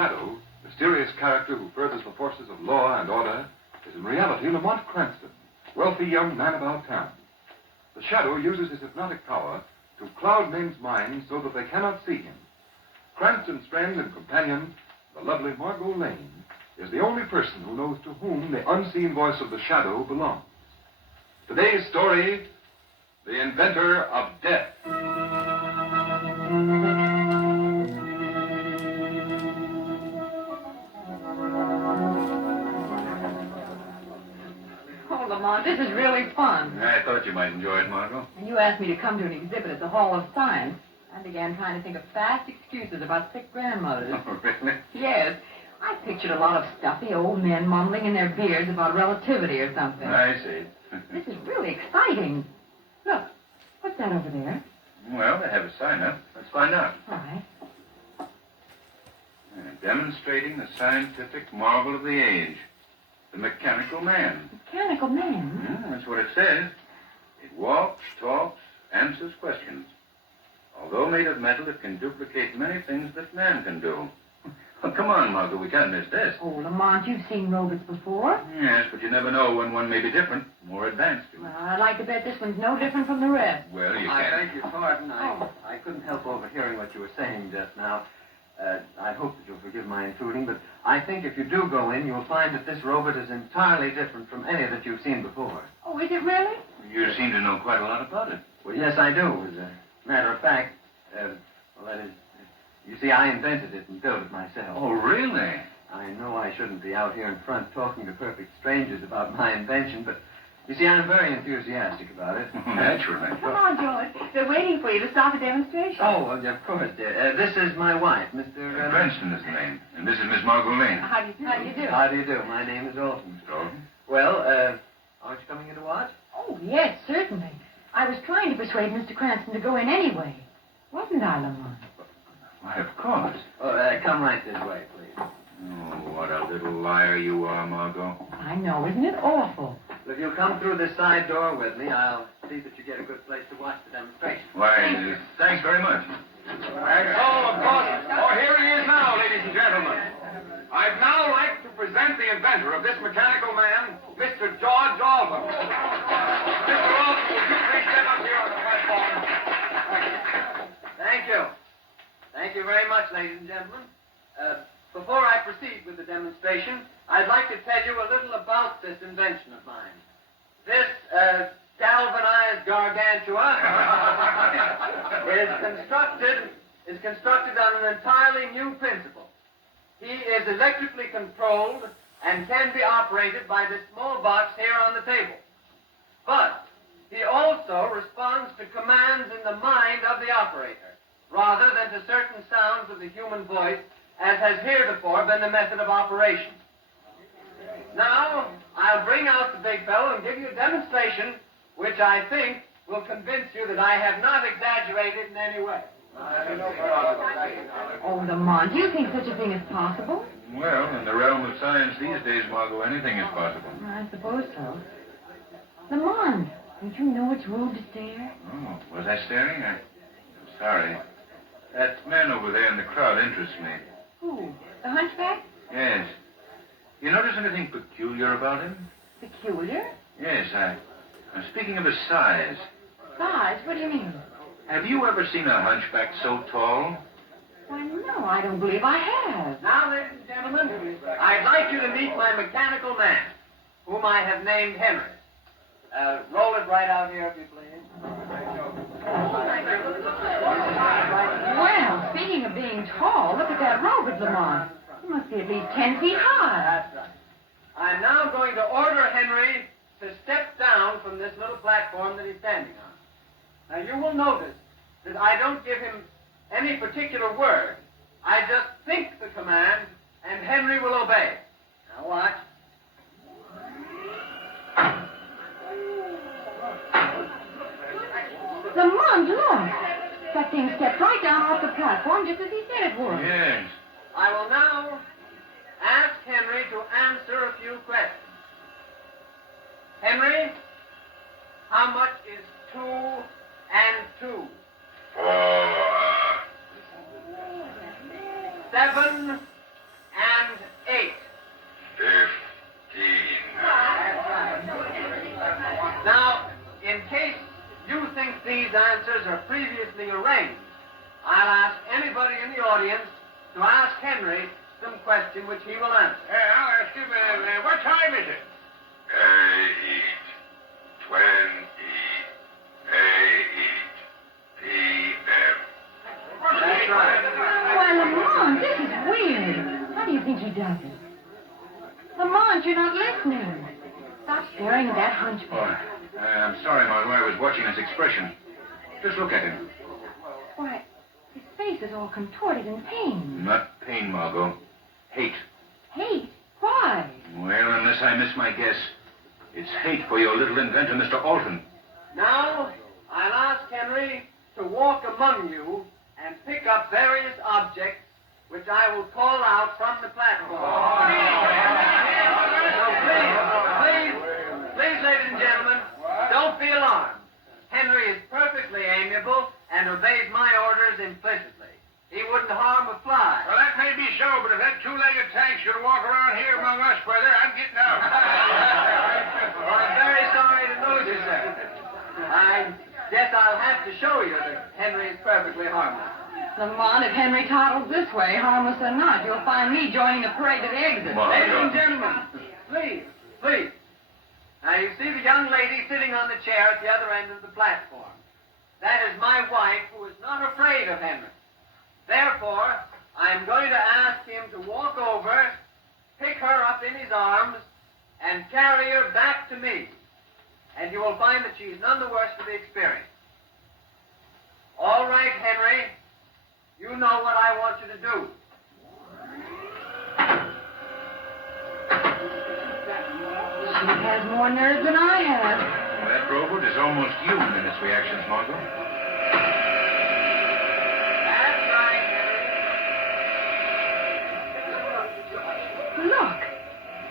Shadow, mysterious character who furthers the forces of law and order, is in reality Lamont Cranston, wealthy young man about town. The Shadow uses his hypnotic power to cloud men's minds so that they cannot see him. Cranston's friend and companion, the lovely Margot Lane, is the only person who knows to whom the unseen voice of the Shadow belongs. Today's story, The Inventor of Death. Oh, Lamont, this is really fun. I thought you might enjoy it, Margot. And you asked me to come to an exhibit at the Hall of Science. I began trying to think of fast excuses about sick grandmothers. Oh, really? Yes. I pictured a lot of stuffy old men mumbling in their beards about relativity or something. I see. This is really exciting. Look, what's that over there? Well, they have a sign up. Let's find out. All right. Demonstrating the scientific marvel of the age. The mechanical man. Mechanical man? That's what it says. It walks, talks, answers questions. Although made of metal, it can duplicate many things that man can do. Oh, come on, Margot, we can't miss this. Oh, Lamont, you've seen robots before. Yes, but you never know when one may be different, more advanced. Well, I'd like to bet this one's no different from the rest. Well, you I can't. beg your pardon. I couldn't help overhearing what you were saying just now. I hope that you'll forgive my intruding, but I think if you do go in, you'll find that this robot is entirely different from any that you've seen before. Oh, is it really? You seem to know quite a lot about it. Well, yes, I do. As a matter of fact, that is, you see, I invented it and built it myself. Oh, really? I know I shouldn't be out here in front talking to perfect strangers about my invention, but you see, I'm very enthusiastic about it. Naturally. Come on, George. They're waiting for you to start the demonstration. Oh, well, of course, dear. This is my wife, Mr. Cranston is the name, and this is Miss Margot Lane. How do you do? How do you do? My name is Alton. Mr. Alton? Well, aren't you coming in to watch? Oh, yes, certainly. I was trying to persuade Mr. Cranston to go in anyway. Wasn't I, Lamont? Why, of course. Oh, come right this way, please. Oh, what a little liar you are, Margot. I know, isn't it awful? If you'll come through this side door with me, I'll see that you get a good place to watch the demonstration. Why, thanks very much. And so, of course, here he is now, ladies and gentlemen. I'd now like to present the inventor of this mechanical man, Mr. George Alton. Mr. Alton, would you please step up here on the platform? Thank you. Thank you very much, ladies and gentlemen. Before I proceed with the demonstration, I'd like to tell you a little about this invention of mine. This galvanized gargantua is constructed on an entirely new principle. He is electrically controlled and can be operated by this small box here on the table. But he also responds to commands in the mind of the operator, rather than to certain sounds of the human voice, as has heretofore been the method of operation. Now, I'll bring out the big fellow and give you a demonstration which I think will convince you that I have not exaggerated in any way. Oh, Lamont, do you think such a thing is possible? Well, in the realm of science these days, Margot, anything is possible. I suppose so. Lamont, don't you know it's rude to stare? Oh, was I staring? I'm sorry. That man over there in the crowd interests me. Who? The hunchback? Yes. You notice anything peculiar about him? Peculiar? Yes, I'm speaking of his size. Size? What do you mean? Have you ever seen a hunchback so tall? Why, no, I don't believe I have. Now, ladies and gentlemen, I'd like you to meet my mechanical man, whom I have named Henry. Roll it right out here, if you please. Well, speaking of being tall, look at that robot, Lamont. He must be at least 10 feet high. That's right. I'm now going to order Henry to step down from this little platform that he's standing on. Now, you will notice that I don't give him any particular word. I just think the command, and Henry will obey. Now, watch. Lamont, look. That thing stepped right down off the platform just as he said it would. Yes. I will now ask Henry to answer a few questions. Henry, how much is 2 and 2? 4. 7 these answers are previously arranged, I'll ask anybody in the audience to ask Henry some question which he will answer. I'll ask him, what time is it? 8:20 p.m. That's right. Why, Lamont, this is weird. How do you think he does it? Lamont, you're not listening. Stop staring at that hunchback. Oh, I'm sorry, Margot. I was watching his expression. Just look at him. Why, his face is all contorted in pain. Not pain, Margot. Hate. Hate? Why? Well, unless I miss my guess, it's hate for your little inventor, Mr. Alton. Now, I'll ask Henry to walk among you and pick up various objects which I will call out from the platform. Now, please, ladies and gentlemen, don't be alarmed. Henry is perfectly amiable and obeys my orders implicitly. He wouldn't harm a fly. Well, that may be so, but if that two-legged tank should walk around here among us, brother, I'm getting out. Well, I'm very sorry to lose you, sir. I guess I'll have to show you that Henry is perfectly harmless. Lamont, if Henry toddles this way, harmless or not, you'll find me joining the parade to the exit. Ladies and gentlemen, please. Now, you see the young lady sitting on the chair at the other end of the platform. That is my wife, who is not afraid of Henry. Therefore, I'm going to ask him to walk over, pick her up in his arms, and carry her back to me. And you will find that she's none the worse for the experience. All right, Henry. You know what I want you to do. She has more nerve than I have. Well, that robot is almost human in its reactions, Margot. That's right, Henry. Look,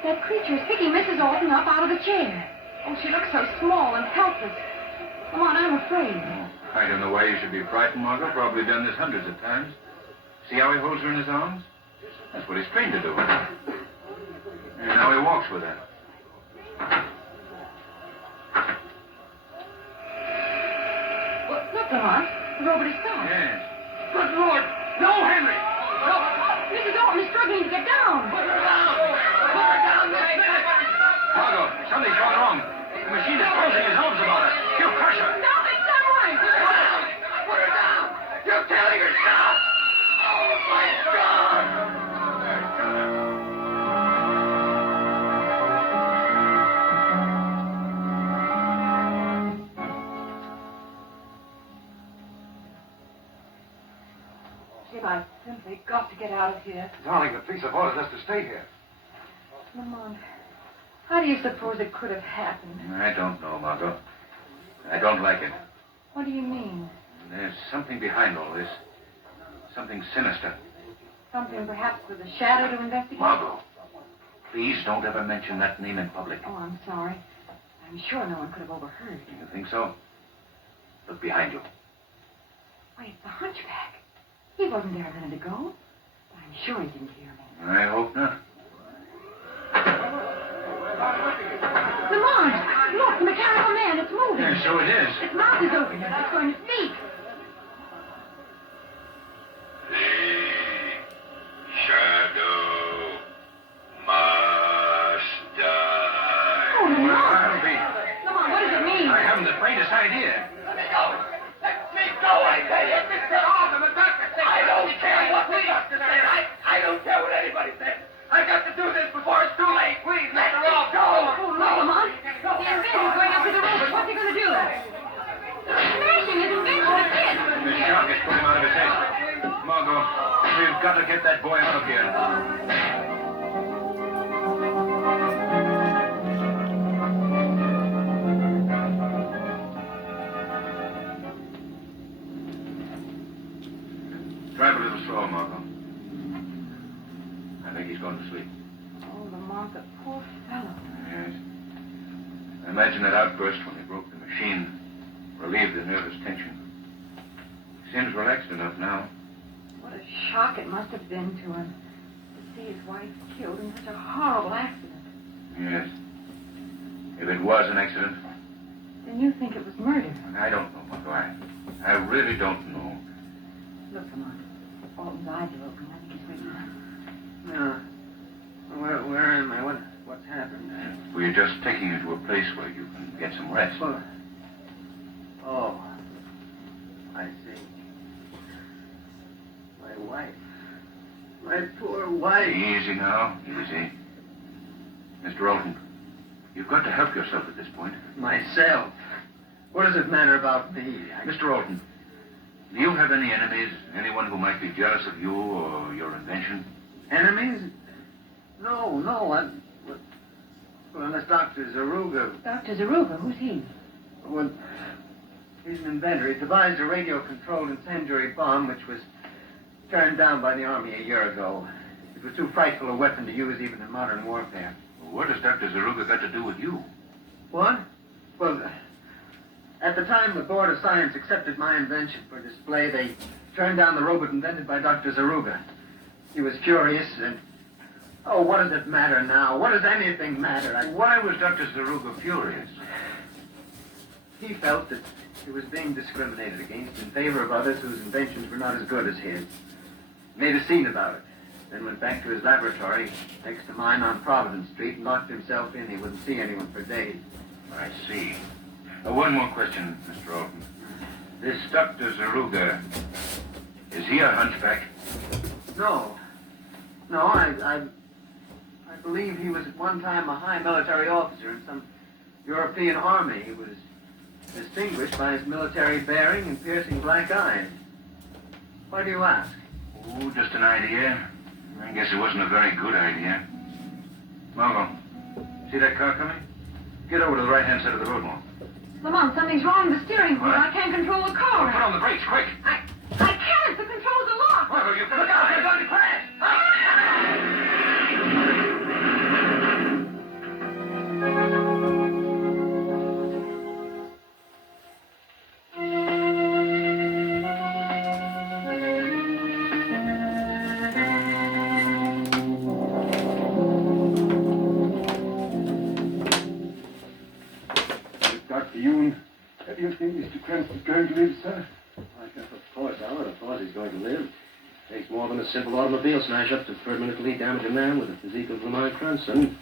that creature's picking Mrs. Alton up out of the chair. Oh, she looks so small and helpless. Come on, I'm afraid. I don't know why you should be frightened, Margot. Probably done this hundreds of times. See how he holds her in his arms? That's what he's trained to do. And now he walks with her. Look, Lamont, the robot is stopped. Yes. Good Lord! No, Henry! No! Mrs. Alton is struggling to get down. Put her down! Put her down this minute! Margot, something's gone wrong. The machine is closing his arms about her. He'll crush her. Stop it, someone! Put her down! Put her down! You're killing her! Stop! Oh, my God! Jim, I've simply got to get out of here. Darling, the police have ordered us to stay here. Lamont, how do you suppose it could have happened? I don't know, Margot. I don't like it. What do you mean? There's something behind all this. Something sinister. Something perhaps with a shadow to investigate? Margot, please don't ever mention that name in public. Oh, I'm sorry. I'm sure no one could have overheard. You think so? Look behind you. Why, it's the hunchback. He wasn't there a minute ago. But I'm sure he didn't hear me. I hope not. Lamont, look, the mechanical man, it's moving. Yeah, so it is. Its mouth is open. It's going to speak. The shadow must die. Oh, Well, Lamont. I'll be. Lamont, what does it mean? I haven't the faintest idea. Let me go! Let me go, I tell you! Mr. Alton, the doctor said... I don't care what the doctor said. I don't care what anybody says. I've got to do this before it's too late. Please, let her off. Go! Oh, look, Lamont. The inventor's going up to the robot. What's he going to do? Smashing his inventor to bits. The shock has put him out of his head. Margot, we've got to get that boy out of here. Drive a little slower, Margot. I think he's going to sleep. Oh, Lamont, the poor fellow. Yes. I imagine that outburst when he broke the machine relieved the nervous tension. He seems relaxed enough now. What a shock it must have been to him to see his wife killed in such a horrible accident. Yes. If it was an accident, Then you think it was murder. I don't know, Margot. I really don't know. Look, come on. Alton's eyes are open. I think he's waking up. No. Where am I? What's happened? We're just taking you to a place where you can get some rest. Well, oh, I see. My wife. My poor wife. Easy now, easy. Mr. Alton, you've got to help yourself at this point. Myself. What does it matter about me? Mr. Alton, do you have any enemies? Anyone who might be jealous of you or your invention? Enemies? No. Well, unless Dr. Zaruga. Dr. Zaruga, who's he? Well, he's an inventor. He devised a radio-controlled incendiary bomb which was turned down by the Army a year ago. It was too frightful a weapon to use even in modern warfare. Well, what has Dr. Zaruga got to do with you? What? Well, at the time the Board of Science accepted my invention for display, they turned down the robot invented by Dr. Zaruga. He was curious and... Oh, what does it matter now? What does anything matter? Why was Dr. Zaruga furious? He felt that he was being discriminated against in favor of others whose inventions were not as good as his. Made a scene about it. Then went back to his laboratory next to mine on Providence Street and locked himself in. He wouldn't see anyone for days. I see. One more question, Mr. Alton. This Dr. Zaruga, is he a hunchback? No. No, I believe he was at one time a high military officer in some European army. He was distinguished by his military bearing and piercing black eyes. Why do you ask? Oh, just an idea. I guess it wasn't a very good idea. Margot, see that car coming? Get over to the right-hand side of the road, Mark. Lamont, something's wrong with the steering wheel. What? I can't control the Put car. on the brakes, quick! I can't. The controls are locked. Margot, you look out! You're going to crash! Dr. Ewan, how do you think Mr. Cranston's going to live, sir? Of course, Albert. Of course he's going to live. Takes more than a simple automobile smash-up to permanently damage a man with the physique of Lamont Cranston.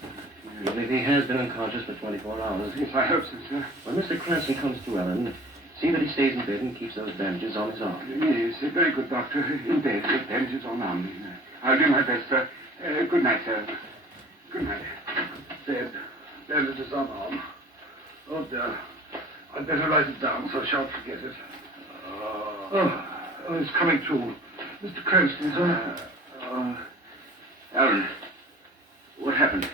Even if he has been unconscious for 24 hours. Yes, I hope so, sir. When Mr. Cranston comes to Ellen, see that he stays in bed and keeps those bandages on his arm. Yes, very good, Doctor. In bed, with bandages on arm. I'll do my best, sir. Good night, sir. Good night. Bed. Bandages on arm. Oh, dear. I'd better write it down so I shan't forget it. Oh, it's coming to. Mr. Cranston, sir. Aaron, what happened?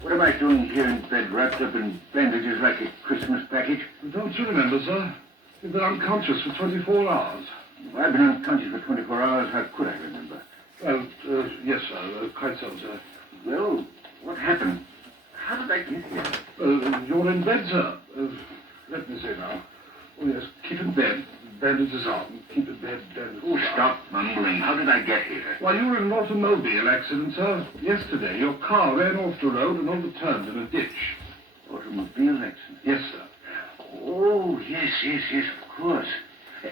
What am I doing here in bed, wrapped up in bandages like a Christmas package? Don't you remember, sir? You've been unconscious for 24 hours. I've been unconscious for 24 hours. How could I remember? Well, yes, sir. Quite so, sir. Well, what happened? How did I get here? You're in bed, sir. Let me see now. Oh, yes, keep in bed. Bandages on. Keep in bed. Bandages Oh, on. stop mumbling. How did I get here? Why, you were in an automobile accident, sir. Yesterday, your car ran off the road and overturned in a ditch. Automobile accident? Yes, sir. Oh, yes, of course.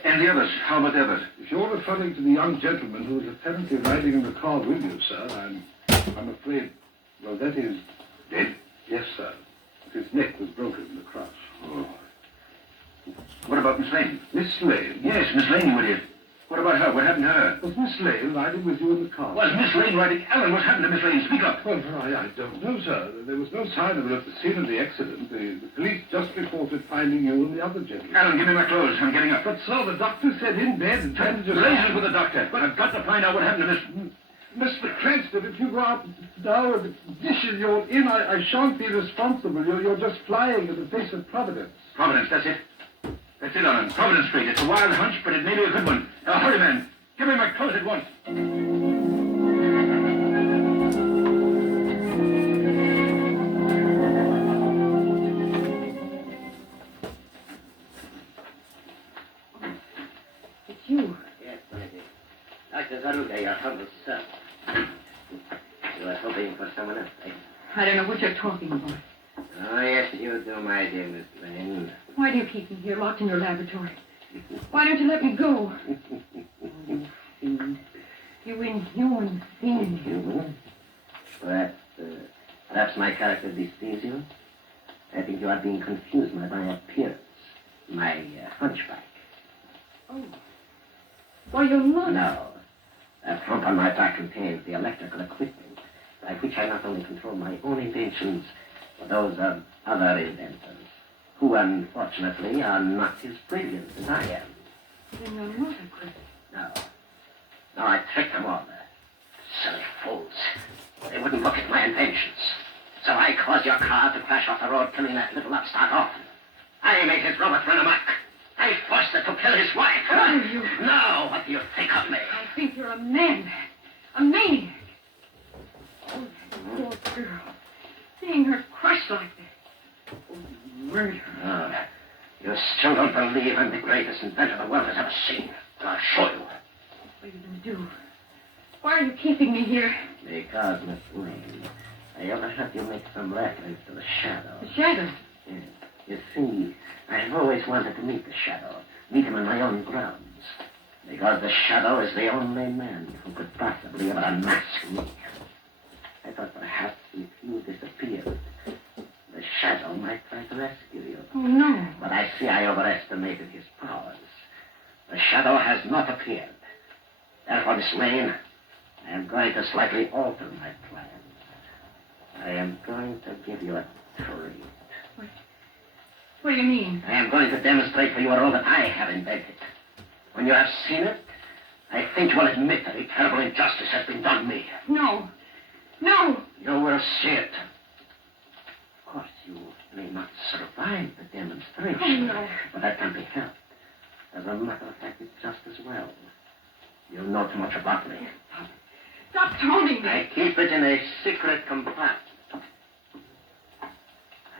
And the others? How about the others? If you're referring to the young gentleman who was apparently riding in the car with you, sir, I'm afraid, well, that is... Dead? Yes, sir. His neck was broken in the crash. Oh. What about Miss Lane? Miss Lane? Yes, Miss Lane, you idiot. What about her? What happened to her? Was Miss Lane riding with you in the car? Was Miss Lane riding? Ellen, what happened to Miss Lane? Speak up. Well, I don't know, sir. There was no sign of her at the scene of the accident. The police just reported finding you and the other gentleman. Ellen, give me my clothes. I'm getting up. But, sir, the doctor said in bed and bandages... Relations with the doctor. But I've got to find out what happened to Miss... Mr. Cranston, if you go out now and the condition you're in, I shan't be responsible. You're just flying in the face of Providence. Providence, that's it. That's it, Ellen. Providence Street. It's a wild hunch, but it may be a good one. Now, hurry, man. Give me my clothes at once. It's you. Yes, my dear. Dr. Zaruga, your humble son. You were hoping for someone else, eh? I don't know what you're talking about. Oh, yes, you do, my dear Miss Lane. Why do you keep me here, locked in your laboratory? Why don't you let me go? You fiend. You inhuman fiend. Human? Perhaps my character deceives you. I think you are being confused by my appearance. My hunchback. Oh. Why, you're not. No. That hump on my back contains the electrical equipment by which I not only control my own inventions, but those of other inventors, who unfortunately are not as brilliant as I am. Then you're not a critic. No. No, I tricked them all. Silly fools. They wouldn't look at my inventions. So I caused your car to crash off the road, killing that little upstart orphan. I made his robot run amok. I forced it to kill his wife. Oh, you... No, what do you think of me? I think you're a madman. A maniac. Oh, that poor girl. Seeing her crushed like that. Oh, murder. Oh, you still don't believe I'm the greatest inventor the world has ever seen. I'll show you. What are you going to do? Why are you keeping me here? Because, Miss Wayne, I overheard you make some reference to the Shadow. The shadow. Yes. You see, I've always wanted to meet the Shadow. Meet him on my own grounds. Because the Shadow is the only man who could possibly ever unmask me. I thought perhaps if you disappeared, the Shadow might try to rescue you. Oh, no. But I see I overestimated his powers. The Shadow has not appeared. Therefore, Miss Wayne, I am going to slightly alter my plans. I am going to give you a treat. What do you mean? I am going to demonstrate for you a robot I have invented. When you have seen it, I think you will admit that a terrible injustice has been done me. No. No. You will see it. Of course, you may not survive the demonstration. Oh, no. But that can't be helped. As a matter of fact, it's just as well. You know too much about me. Stop taunting me. I keep it in a secret compartment.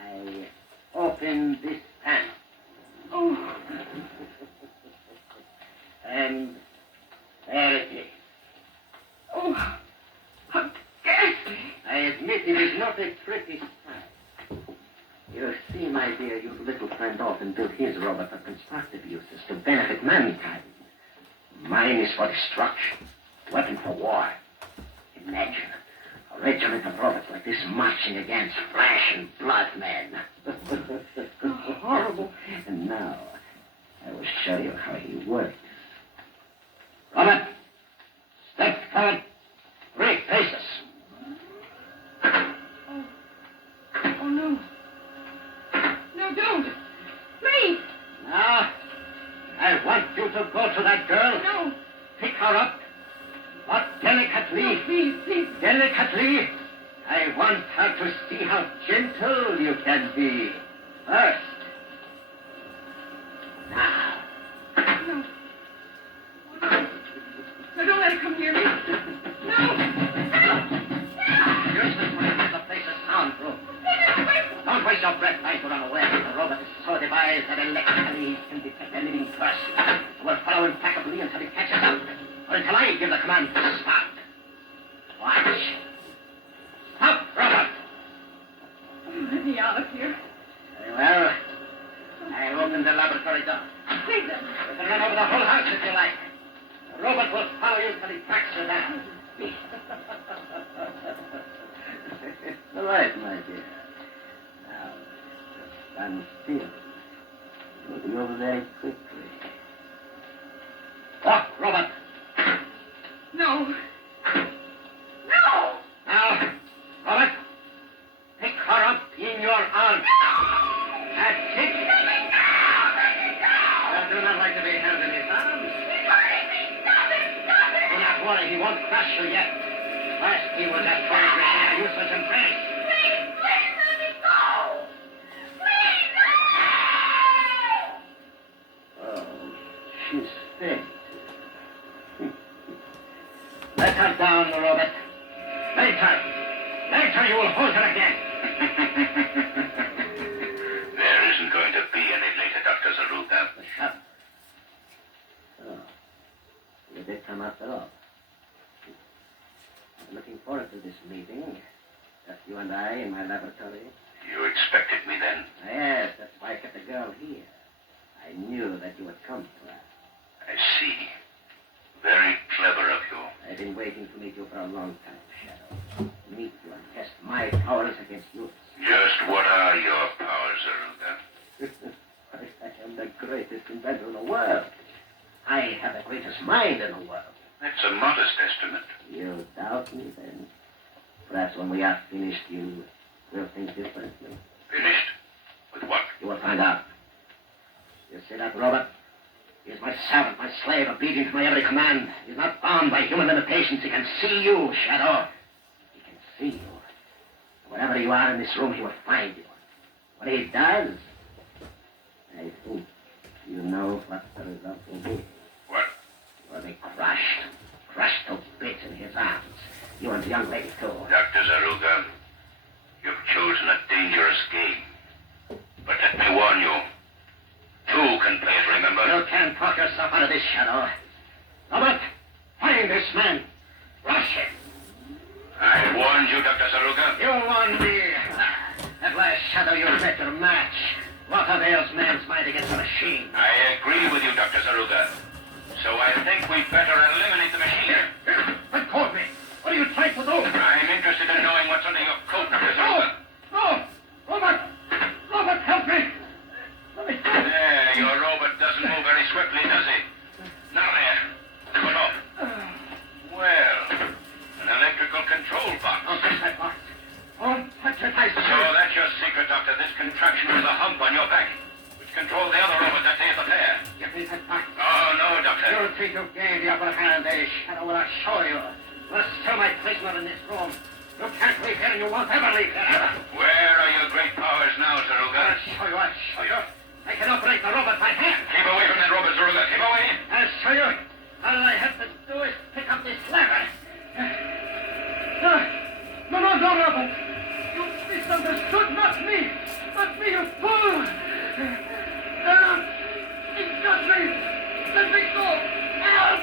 I open this panel. Oh. And there it is. Oh. How ghastly. I admit it is not a pretty sight. You see, my dear, your little friend often built his robot for constructive uses to benefit mankind. Mine is for destruction, weapon for war. Imagine a regiment of robots like this marching against flesh and blood men. Oh, horrible. And now, I will show you how he works. Robot, step forward 3 paces. Oh, no. No, don't. Please. Now, I want you to go to that girl. No. Pick her up. But delicately. No, please, please. Delicately. I want her to see how gentle you can be. First. Now. No. Oh, no. No, don't let her come near me. No. Use this one to make the place a soundproof. Don't waste your breath trying to run away. The robot is so devised that electrically it can detect a living person. It will follow impeccably until it catches up. Or until I give the command to stop. Watch. Stop, robot. Let me out of here. Very well. I open the laboratory door. Please. You can run over the whole house if you like. The robot will follow you until he tracks you down. All right, my dear. Now, just stand still. We'll be over there quickly. Walk, robot. No. No. Now, Robert, pick her up in your arms. That's it. I do not like to be held in his arms. Do not worry, he won't crush you yet. First, he will just try to bring a useless embrace. Please let me go. Please, no. Oh, she's faint. Let her down, Robert. Later you will hold her again. There isn't going to be any later, Dr. Zaruta. Shut. Oh, you did come after all. I'm looking forward to this meeting. Just you and I in my laboratory. You expected me then? Yes, that's why I kept the girl here. I knew that you would come to us. I see. Very clever of you. I've been waiting to meet you for a long time, Shadow. Meet you and test my powers against yours. Just what are your powers, Aruga? I am the greatest inventor in the world. I have the greatest mind in the world. That's a modest estimate. You doubt me, then? Perhaps when we are finished, you will think differently. Finished? With what? You will find out. You see that robot? He is my servant, my slave, obedient to my every command. He is not bound by human limitations. He can see you, Shadow. He can see you. Wherever you are in this room, he will find you. When he does, I think you know what the result will be. What? You will be crushed to bits in his arms. You and the young lady, too. Dr. Zaruga, you've chosen a dangerous game. But let me warn you, two can play it, remember? You can't talk yourself out of this, Shadow. Robert, find this man. Rush him. I warned you, Dr. Zaruga. You warned me. At last, Shadow, you met your match. What avails man's mind against a machine? I agree with you, Dr. Zaruga. So I think we'd better eliminate the machine. Let go of me. What are you trying to do? I'm interested in knowing what's under your coat, Dr. Zaruga. No! Robert! Robert, help me! Let me go. There, your robot doesn't move very swiftly, does he? Now there. Put off. Well, an electrical control box. Don't touch that box. Don't touch it, I So swear. that's your secret, Doctor. This contraption with a hump on your back, which controls the other robot that saves the pair. Give me that box. Oh, no, Doctor. You think you've gained the upper hand, eh, Shadow? Well, I'll show you. You're still my prisoner in this room. You can't leave here and you won't ever leave here, ever. Where are your great powers now, Zaruga? I'll show you. I can operate the robot by hand. Keep away from that robot, Zaruga. Keep away. I'll show you. All I have to do is pick up this lever. No, Robert. You misunderstood. Not me. Not me, you fool. It's not me. Let me go. Help.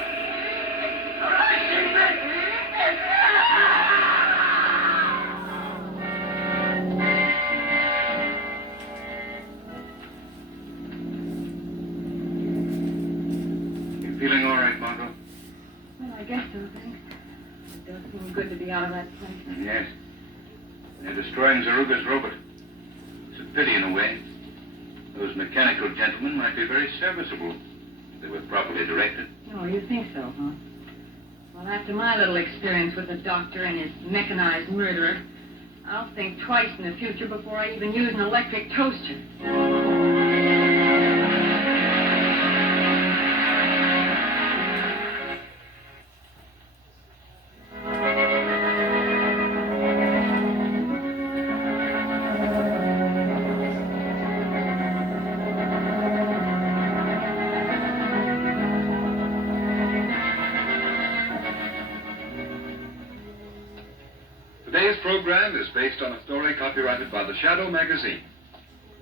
It's crushing me. You feeling all right, Margot? Well, I guess so, thanks. It does seem good to be out of that place. Yes. They're destroying Zaruga's robot. It's a pity in a way. Those mechanical gentlemen might be very serviceable if they were properly directed. Oh, you think so, huh? Well, after my little experience with the doctor and his mechanized murderer, I'll think twice in the future before I even use an electric toaster. Today's program is based on a story copyrighted by the Shadow magazine.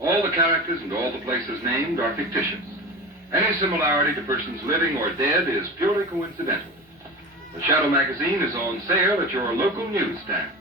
All the characters and all the places named are fictitious. Any similarity to persons living or dead is purely coincidental. The Shadow magazine is on sale at your local newsstand.